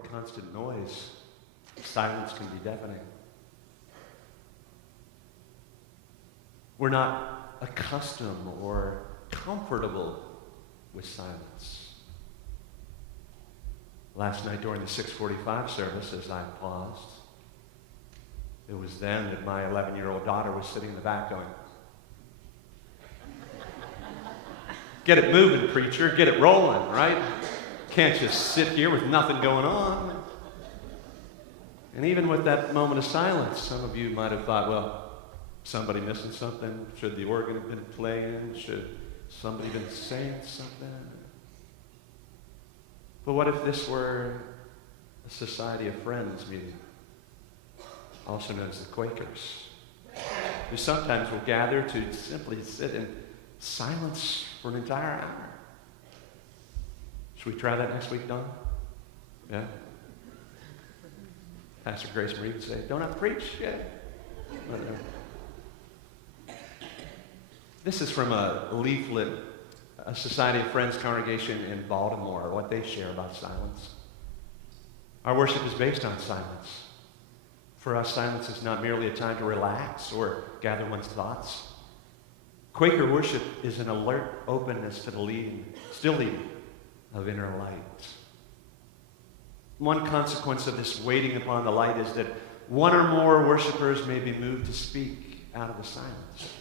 with constant noise, silence can be deafening. We're not accustomed or comfortable with silence. Last night during the 6:45 service, as I paused, it was then that my 11-year-old daughter was sitting in the back going, "Get it moving, preacher, get it rolling, right? Can't just sit here with nothing going on." And even with that moment of silence, some of you might have thought, well, somebody missing something? Should the organ have been playing? Should somebody been saying something? But what if this were a Society of Friends meeting, also known as the Quakers, who sometimes will gather to simply sit in silence for an entire hour? Should we try that next week, Don? Yeah? Pastor Grace Marie would say, "Don't I preach yet?" This is from a leaflet, a Society of Friends congregation in Baltimore, what they share about silence. Our worship is based on silence. For us, silence is not merely a time to relax or gather one's thoughts. Quaker worship is an alert openness to the still leading of inner light. One consequence of this waiting upon the light is that one or more worshipers may be moved to speak out of the silence.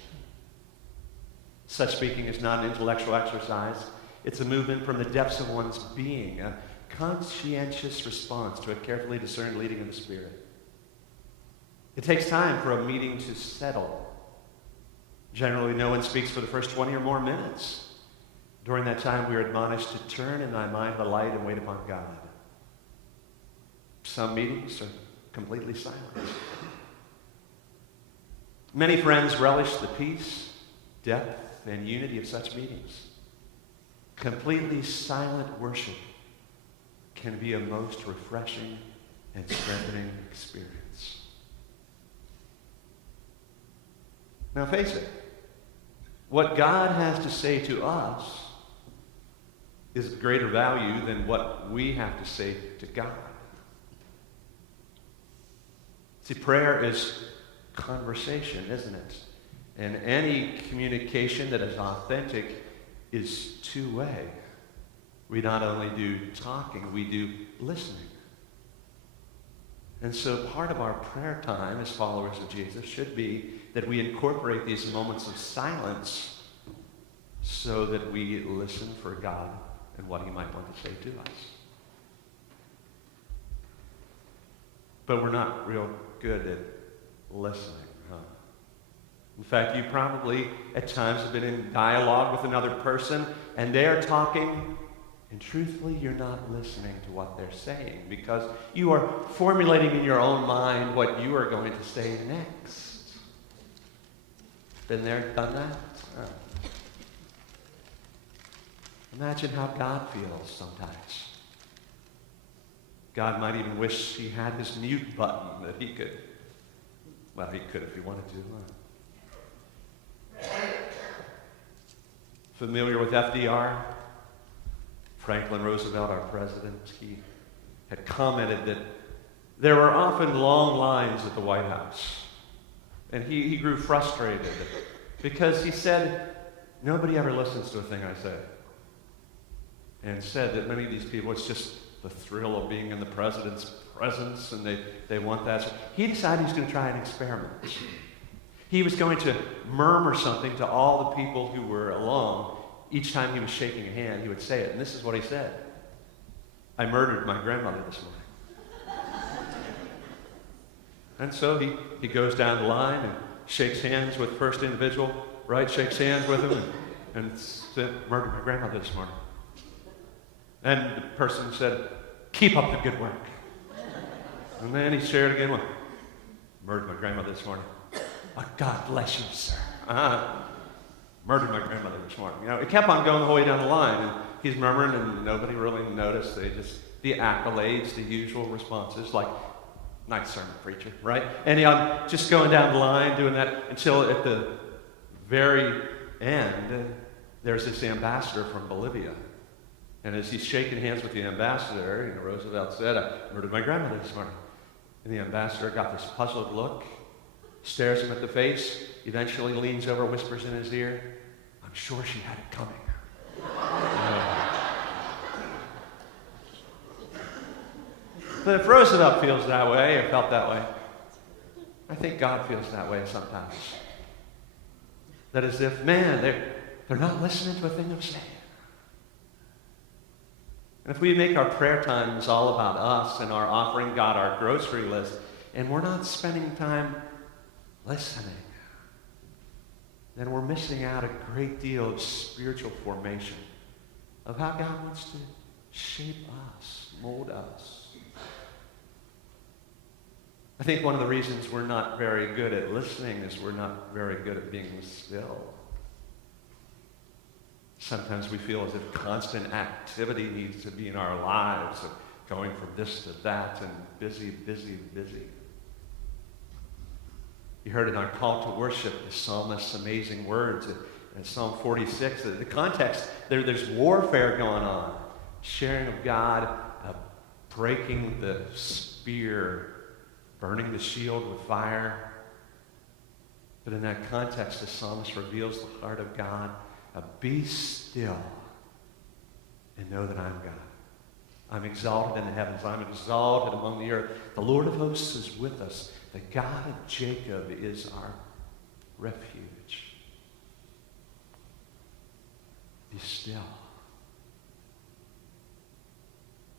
Such speaking is not an intellectual exercise. It's a movement from the depths of one's being, a conscientious response to a carefully discerned leading of the Spirit. It takes time for a meeting to settle. Generally, no one speaks for the first 20 or more minutes. During that time, we are admonished to turn in thy mind the light and wait upon God. Some meetings are completely silent. Many friends relish the peace, depth, and unity of such meetings. Completely silent worship can be a most refreshing and strengthening experience. Now face it, what God has to say to us is of greater value than what we have to say to God. See, prayer is conversation, isn't it? And any communication that is authentic is two-way. We not only do talking, we do listening. And so part of our prayer time as followers of Jesus should be that we incorporate these moments of silence so that we listen for God and what he might want to say to us. But we're not real good at listening, huh? In fact, you probably at times have been in dialogue with another person and they're talking, and truthfully, you're not listening to what they're saying because you are formulating in your own mind what you are going to say next. Been there, done that? Imagine how God feels sometimes. God might even wish he had his mute button that he could, well, he could if he wanted to. Familiar with FDR? Franklin Roosevelt, our president, he had commented that there were often long lines at the White House. And he grew frustrated because he said, nobody ever listens to a thing I say. And said that many of these people, it's just the thrill of being in the president's presence, and they want that. So he decided he was going to try an experiment. He was going to murmur something to all the people who were along. Each time he was shaking a hand, he would say it. And this is what he said. "I murdered my grandmother this morning." And so he goes down the line and shakes hands with the first individual, right? Shakes hands with him and said, "Murdered my grandmother this morning." And the person said, "Keep up the good work." And then he shared again with, "Murdered my grandmother this morning." "Oh, God bless you, sir." "Murdered my grandmother this morning." You know, it kept on going the whole way down the line, and he's murmuring, and nobody really noticed. They just, the accolades, the usual responses, like, "Nice sermon, preacher," right? And just going down the line, doing that, until at the very end, there's this ambassador from Bolivia And as he's shaking hands with the ambassador, Roosevelt said, "I murdered my grandmother this morning." And the ambassador got this puzzled look, stares him at the face, eventually leans over, whispers in his ear, "I'm sure she had it coming." But if Roosevelt feels that way, or felt that way, I think God feels that way sometimes. That as if, man, they're not listening to a thing I'm saying. And if we make our prayer times all about us and our offering God our grocery list, and we're not spending time listening, then we're missing out a great deal of spiritual formation of how God wants to shape us, mold us. I think one of the reasons we're not very good at listening is we're not very good at being still. Sometimes we feel as if constant activity needs to be in our lives, of going from this to that and busy, busy, busy. You heard in our call to worship the psalmist's amazing words in Psalm 46. The context, there's warfare going on. Sharing of God, breaking the spear, burning the shield with fire. But in that context, the psalmist reveals the heart of God. Be still and know that I'm God. I'm exalted in the heavens. I'm exalted among the earth. The Lord of hosts is with us. The God of Jacob is our refuge. Be still.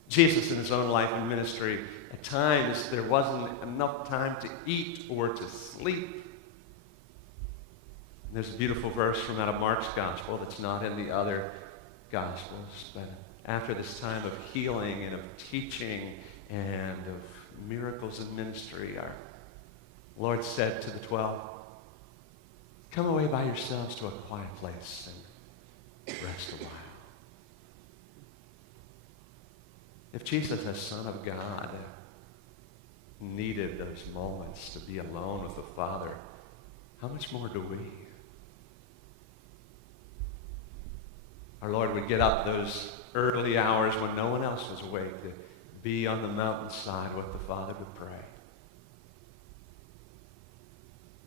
Jesus in his own life and ministry, at times there wasn't enough time to eat or to sleep. There's a beautiful verse from out of Mark's gospel that's not in the other gospels. But after this time of healing and of teaching and of miracles in ministry, our Lord said to the 12, "Come away by yourselves to a quiet place and rest a while." If Jesus, as Son of God, needed those moments to be alone with the Father, how much more do we? Our Lord would get up those early hours when no one else was awake to be on the mountainside with the Father to pray.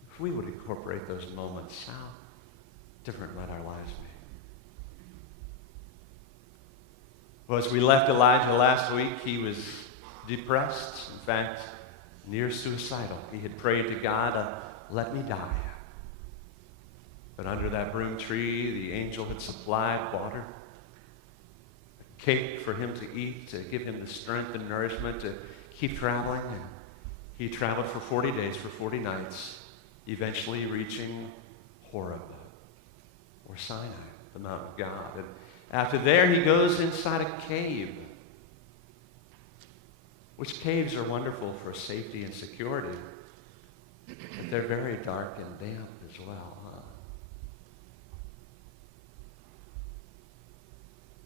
If we would incorporate those moments, how different might our lives be? Well, as we left Elijah last week, he was depressed, in fact, near suicidal. He had prayed to God, "Let me die." But under that broom tree, the angel had supplied water, a cake for him to eat, to give him the strength and nourishment to keep traveling. And he traveled for 40 days, for 40 nights, eventually reaching Horeb, or Sinai, the Mount of God. And after there, he goes inside a cave, which caves are wonderful for safety and security, but they're very dark and damp as well.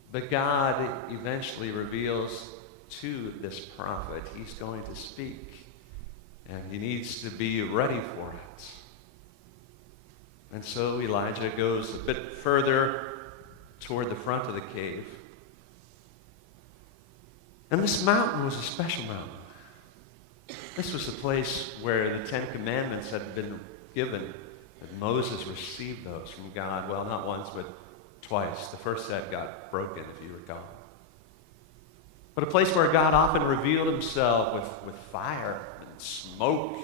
But God eventually reveals to this prophet he's going to speak, and he needs to be ready for it. And so Elijah goes a bit further toward the front of the cave. And this mountain was a special mountain. This was the place where the Ten Commandments had been given, and Moses received those from God. Well, not once, but twice. The first set got broken, if you recall. But a place where God often revealed himself with fire and smoke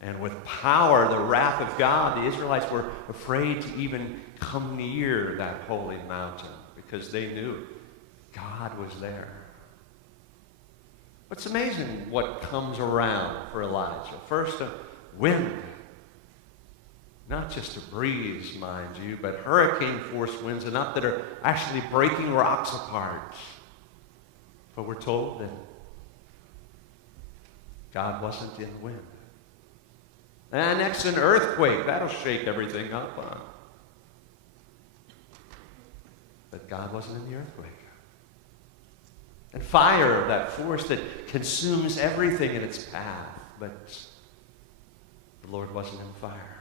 and with power, the wrath of God. The Israelites were afraid to even come near that holy mountain because they knew God was there. It's amazing what comes around for Elijah. First, a wind. Not just a breeze, mind you, but hurricane-force winds, enough that are actually breaking rocks apart. But we're told that God wasn't in the wind. And next, an earthquake. That'll shake everything up. But God wasn't in the earthquake. And fire, that force that consumes everything in its path. But the Lord wasn't in fire.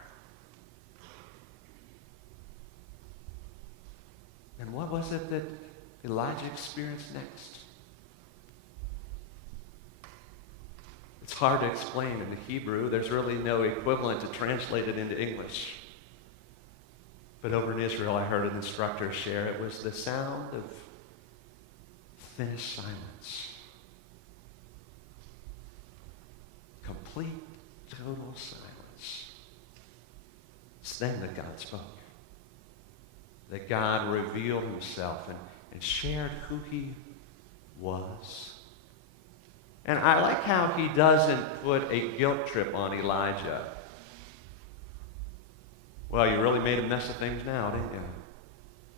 And what was it that Elijah experienced next? It's hard to explain in the Hebrew. There's really no equivalent to translate it into English. But over in Israel, I heard an instructor share it was the sound of thinnest silence. Complete, total silence. It's then that God spoke. That God revealed himself and shared who he was. And I like how he doesn't put a guilt trip on Elijah. Well, you really made a mess of things now, didn't you?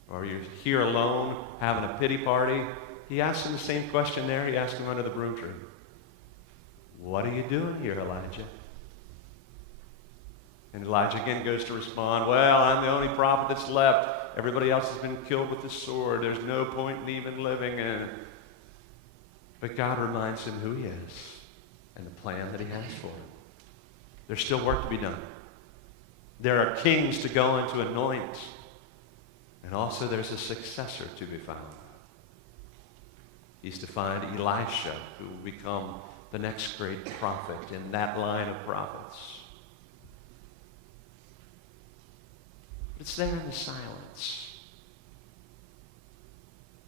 Or you're here alone having a pity party. He asked him the same question there. He asked him under the broom tree. What are you doing here, Elijah? And Elijah again goes to respond, well, I'm the only prophet that's left. Everybody else has been killed with the sword. There's no point in even living. But God reminds him who he is and the plan that he has for him. There's still work to be done. There are kings to go and to anoint. And also there's a successor to be found. He's to find Elisha, who will become the next great prophet in that line of prophets. It's there in the silence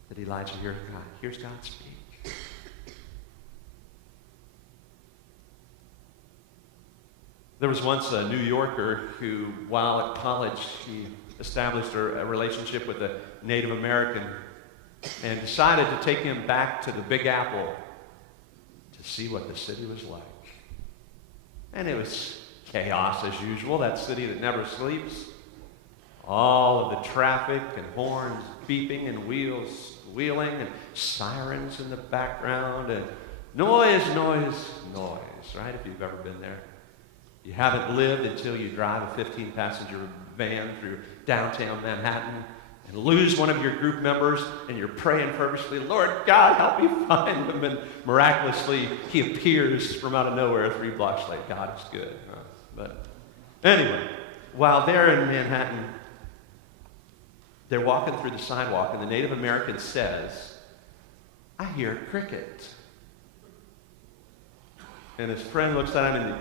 that Elijah hears God speak. There was once a New Yorker who, while at college, he established a relationship with a Native American and decided to take him back to the Big Apple to see what the city was like. And it was chaos as usual, that city that never sleeps. All of the traffic and horns beeping and wheels wheeling and sirens in the background and noise, noise, noise, right? If you've ever been there. You haven't lived until you drive a 15-passenger van through downtown Manhattan and lose one of your group members, and you're praying fervently, Lord God, help me find them. And miraculously, he appears from out of nowhere 3 blocks later. God is good. But anyway, while they're in Manhattan, they're walking through the sidewalk, and the Native American says, I hear a cricket. And his friend looks at him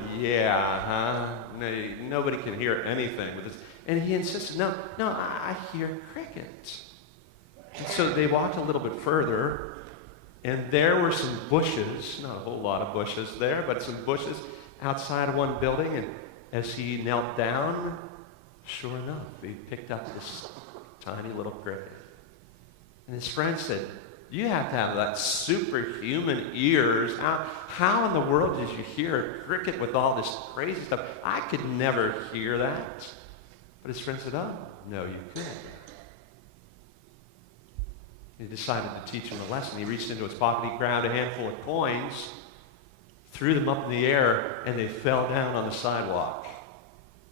and, nobody can hear anything with this. And he insisted, no, I hear crickets. And so they walked a little bit further, and there were some bushes, not a whole lot of bushes there, but some bushes outside of one building. And as he knelt down, sure enough, he picked up this tiny little cricket. And his friend said, you have to have that superhuman ears. How in the world did you hear a cricket with all this crazy stuff? I could never hear that. But his friend said, oh, no, you could. He decided to teach him a lesson. He reached into his pocket, he grabbed a handful of coins, threw them up in the air, and they fell down on the sidewalk.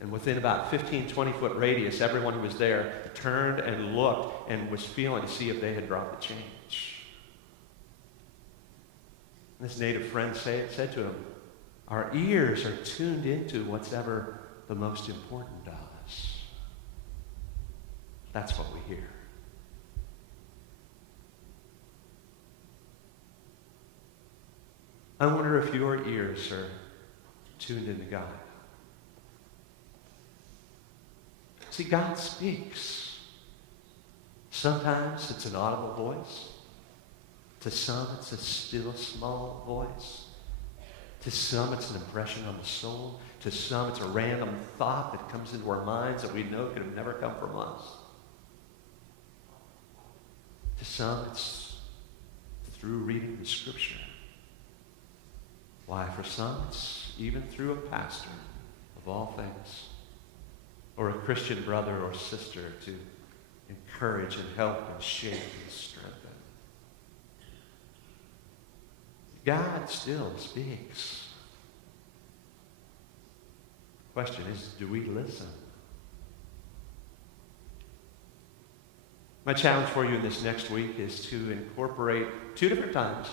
And within about 15, 20-foot radius, everyone who was there turned and looked and was feeling to see if they had dropped the change. And this native friend said to him, our ears are tuned into what's ever the most important to us. That's what we hear. I wonder if your ears are tuned into God. See, God speaks. Sometimes it's an audible voice. To some, it's a still, small voice. To some, it's an impression on the soul. To some, it's a random thought that comes into our minds that we know could have never come from us. To some, it's through reading the Scripture. Why, for some, it's even through a pastor, of all things, or a Christian brother or sister to encourage and help and shape and strengthen. God still speaks. The question is, do we listen? My challenge for you in this next week is to incorporate 2 different times,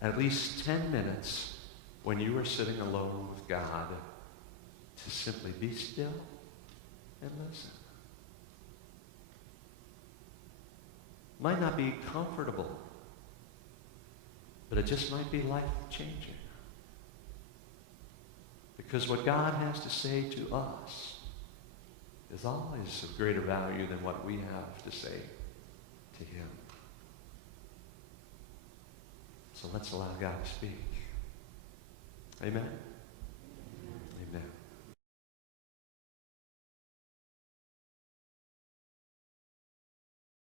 at least 10 minutes, when you are sitting alone with God, to simply be still and listen. Might not be comfortable, but it just might be life-changing. Because what God has to say to us is always of greater value than what we have to say to him. So let's allow God to speak. Amen.